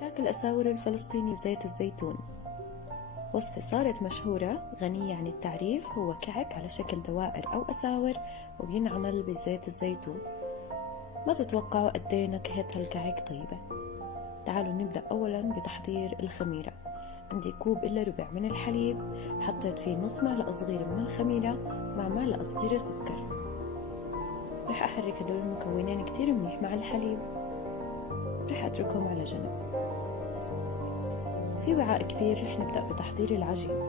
كعك الأساور الفلسطيني بزيت الزيتون. وصفة صارت مشهورة غنية عن التعريف، هو كعك على شكل دوائر أو أساور وبينعمل بزيت الزيتون. ما تتوقعوا قد ايه نكهة هالكعك طيبة. تعالوا نبدأ أولا بتحضير الخميرة. عندي كوب إلا ربع من الحليب، حطيت فيه نص معلقة صغيرة من الخميرة مع معلقة صغيرة سكر. رح أحرك هدول المكونين كتير منيح مع الحليب، رح أتركهم على جنب. في وعاء كبير رح نبدأ بتحضير العجين.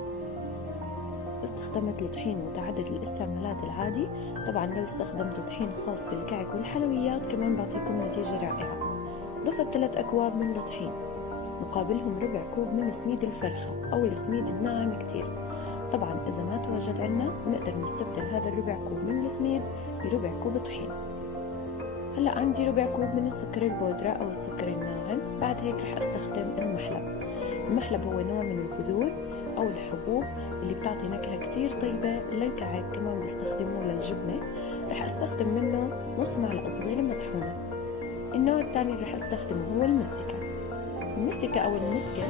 استخدمت الطحين متعدد الاستعمالات العادي، طبعا لو استخدمتوا طحين خاص بالكعك والحلويات كمان بعطيكم نتيجة رائعة. ضفت 3 أكواب من الطحين، مقابلهم ربع كوب من سميد الفرخة أو السميد الناعم كتير. طبعا إذا ما تواجد عنا نقدر نستبدل هذا الربع كوب من السميد بربع كوب طحين. هلأ عندي ربع كوب من السكر البودرة أو السكر الناعم. بعد هيك رح أستخدم المحلب. المحلب هو نوع من البذور أو الحبوب اللي بتعطي نكهة كتير طيبة للكعك، كمان بيستخدموه للجبنة. رح أستخدم منه نص معلقة صغيرة مطحونة. النوع الثاني رح أستخدمه هو المستكة. المستكة أو المسكة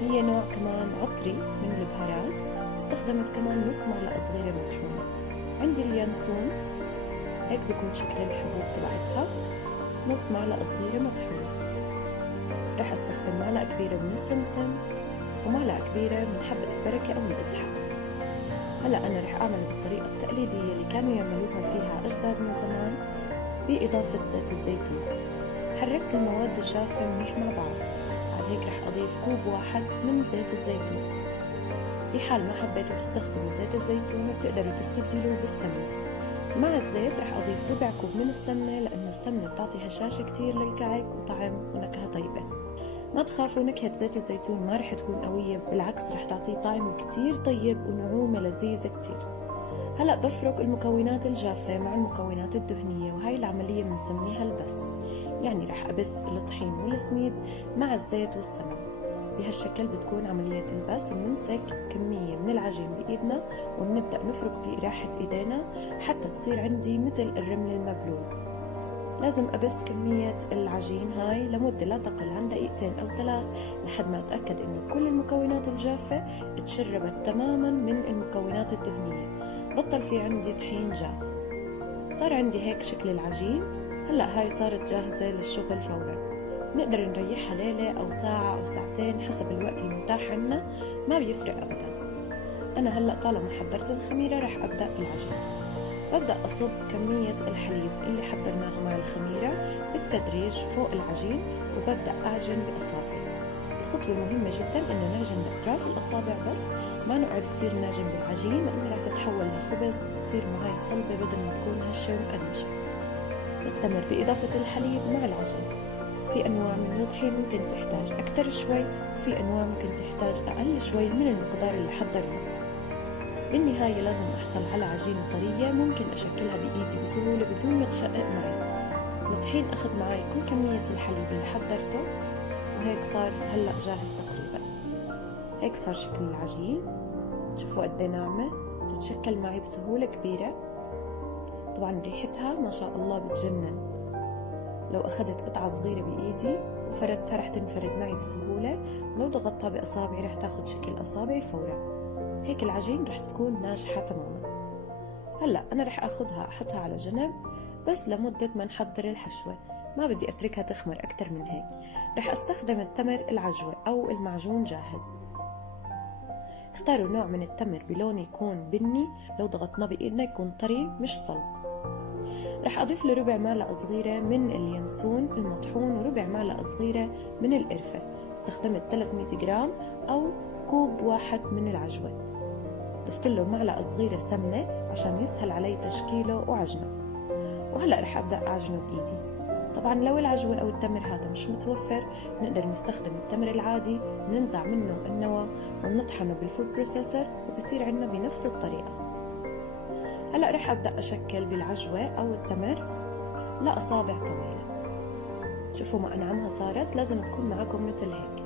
هي نوع كمان عطري من البهارات، استخدمت كمان نص معلقة صغيرة مطحونة. عندي اليانسون، هيك بيكون شكل الحبوب تبعتها، نص معلقة صغيرة مطحونة. رح استخدم معلقة كبيرة من السمسم ومعلقة كبيرة من حبة البركة أو الإزحة. هلأ أنا رح أعمل بالطريقة التقليدية اللي كانوا يعملوها فيها أجدادنا زمان، بإضافة زيت الزيتون. حركت المواد الجافة منيح مع بعض. بعد هيك رح أضيف كوب واحد من زيت الزيتون. في حال ما حبيتوا تستخدموا زيت الزيتون بتقدروا تستبدلوه بالسمنة. مع الزيت رح أضيف ربع كوب من السمنة، لأنه السمنة بتعطي هشاشة كتير للكعك وطعم ونكهة طيبة. ما تخافوا، نكهة زيت الزيتون ما رح تكون قوية، بالعكس رح تعطيه طعم كتير طيب ونعومة لذيذة كتير. هلأ بفرك المكونات الجافة مع المكونات الدهنية، وهاي العملية بنسميها البس. يعني رح أبس الطحين والسميد مع الزيت والسمن. بهالشكل بتكون عملية البس. بنمسك كمية من العجين بإيدنا ونبدأ نفرك براحة إيدينا حتى تصير عندي مثل الرمل المبلول. لازم أبس كمية العجين هاي لمدة لا تقل عن 2 أو 3 لحد ما أتأكد إنه كل المكونات الجافة اتشربت تماما من المكونات الدهنية، بطل في عندي طحين جاف. صار عندي هيك شكل العجين. هلأ هاي صارت جاهزة للشغل فورا. نقدر نريحها ليلة أو ساعة أو ساعتين حسب الوقت المتاح عنا، ما بيفرق أبدا. أنا هلأ طالما حضرت الخميرة رح أبدأ بالعجين. ببدأ أصب كمية الحليب اللي حضرناها مع الخميرة بالتدريج فوق العجين، وببدأ أعجن بأصابعي. الخطوة المهمة جدا إنه نعجن بأطراف الأصابع بس، ما نقعد كتير نعجن بالعجين لأنها رح تتحول لخبز تصير معي صلبة بدل ما تكون هشة ومقرمشة. نستمر بإضافة الحليب مع العجين. في أنواع من الطحين ممكن تحتاج أكتر شوي، وفي أنواع ممكن تحتاج أقل شوي من المقدار اللي حضرناه. بالنهاية لازم أحصل على عجينة طرية ممكن أشكلها بإيدي بسهولة بدون ما تشقق معي. الطحين أخذ معي كل كمية الحليب اللي حضرته، وهيك صار هلأ جاهز تقريبا. هيك صار شكل العجين، شوفوا قد ايه ناعمة، تتشكل معي بسهولة كبيرة. طبعا ريحتها ما شاء الله بتجنن. لو أخذت قطعة صغيرة بإيدي وفردتها رح تنفرد معي بسهولة، ولو ضغطتها بأصابعي رح تاخد شكل أصابعي فورا. هيك العجين رح تكون ناجحة تماما. هلأ أنا رح أخذها أحطها على جنب بس لمدة ما نحضر الحشوة، ما بدي أتركها تخمر أكتر من هيك. رح أستخدم التمر العجوة أو المعجون جاهز. اختاروا نوع من التمر بلون يكون بني، لو ضغطناه بإيدنا يكون طري مش صلب. رح أضيف له ربع معلقة صغيرة من اليانسون المطحون وربع معلقة صغيرة من القرفة. استخدمت 300 جرام أو كوب واحد من العجوة. ضفت له معلقة صغيرة سمنة عشان يسهل علي تشكيله وعجنه. وهلأ رح أبدأ أعجنه بإيدي. طبعا لو العجوة أو التمر هذا مش متوفر نقدر نستخدم التمر العادي، ننزع منه النوى ونطحنه بالفود بروسيسور وبصير عنا بنفس الطريقة. هلأ رح أبدأ أشكل بالعجوة أو التمر لأصابع طويلة. شوفوا ما أنعمها صارت، لازم تكون معكم مثل هيك.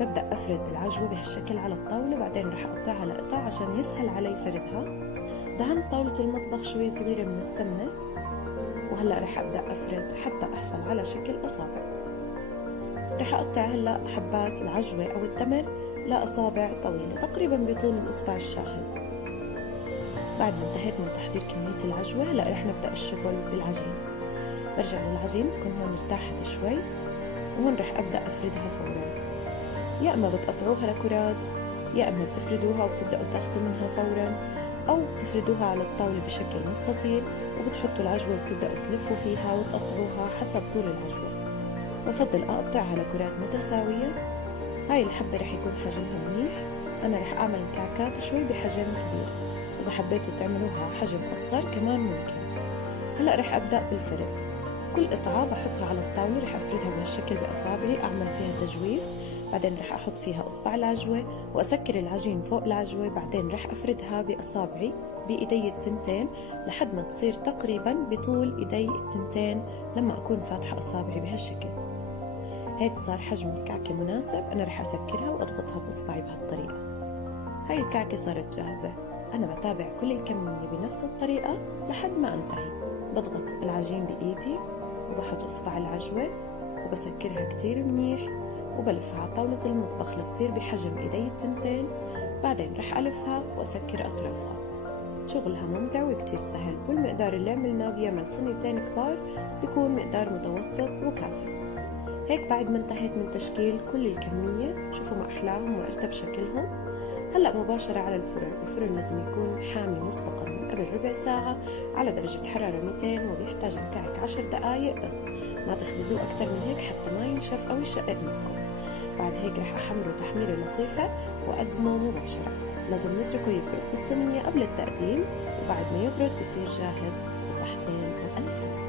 ببدأ أفرد العجوة بهالشكل على الطاولة، بعدين رح أقطعها لقطع عشان يسهل علي فردها. دهنت طاولة المطبخ شوي صغيرة من السمنة، وهلأ رح أبدأ أفرد حتى أحصل على شكل أصابع. رح أقطع هلأ حبات العجوة أو التمر لأصابع طويلة تقريبا بطول الأصبع الشاهد. بعد ما انتهيت من تحضير كمية العجوة هلأ رح نبدأ الشغل بالعجين. برجع للعجين تكون هون ارتاحت شوي، وهون رح أبدأ أفردها فورا. يا أما بتقطعوها لكرات، يا أما بتفردوها وبتبدأوا تاخدوا منها فورا، أو بتفردوها على الطاولة بشكل مستطيل وبتحطوا العجوة وبتبدأوا تلفوا فيها وتقطعوها حسب طول العجوة. بفضل أقطعها لكرات متساوية. هاي الحبة رح يكون حجمها منيح. أنا رح أعمل الكعكات شوي بحجم كبير، إذا حبيتوا تعملوها حجم أصغر كمان ممكن. هلأ رح أبدأ بالفرد. كل قطعة بحطها على الطاولة رح أفردها بهالشكل بأصابعي، أعمل فيها تجويف، بعدين رح أحط فيها أصبع العجوة وأسكر العجين فوق العجوة، بعدين رح أفردها بأصابعي بإيدي التنتين لحد ما تصير تقريبا بطول إيدي التنتين لما أكون فاتحة أصابعي بهالشكل. هيك صار حجم الكعكة مناسب. أنا رح أسكرها وأضغطها بأصبعي بهالطريقة. هاي الكعكة صارت جاهزة. أنا بتابع كل الكمية بنفس الطريقة لحد ما أنتهي. بضغط العجين بإيدي وبحط أصبع العجوة وبسكرها كتير منيح وبلفها على طاولة المطبخ لتصير بحجم إيدي التنتين. بعدين رح ألفها وأسكر أطرافها. شغلها ممتع وكتير سهل، والمقدار اللي عملناه بيعمل صينيتين كبار بيكون مقدار متوسط وكافي. هيك بعد ما انتهيت من تشكيل كل الكمية، شوفوا ما أحلاهم وأرتب شكلهم. هلأ مباشرة على الفرن. الفرن لازم يكون حامي مسبقا من قبل ربع ساعة على درجة حرارة 200، وبيحتاج الكعك 10 دقايق بس، ما تخبزوه أكتر من هيك حتى ما ينشف أو يشقق منكم. بعد هيك رح أحمره تحميرة لطيفة وأقدمه مباشرة. لازم نتركه يبرد بالصينية قبل التقديم، وبعد ما يبرد بصير جاهز. وصحتين وألف هنا.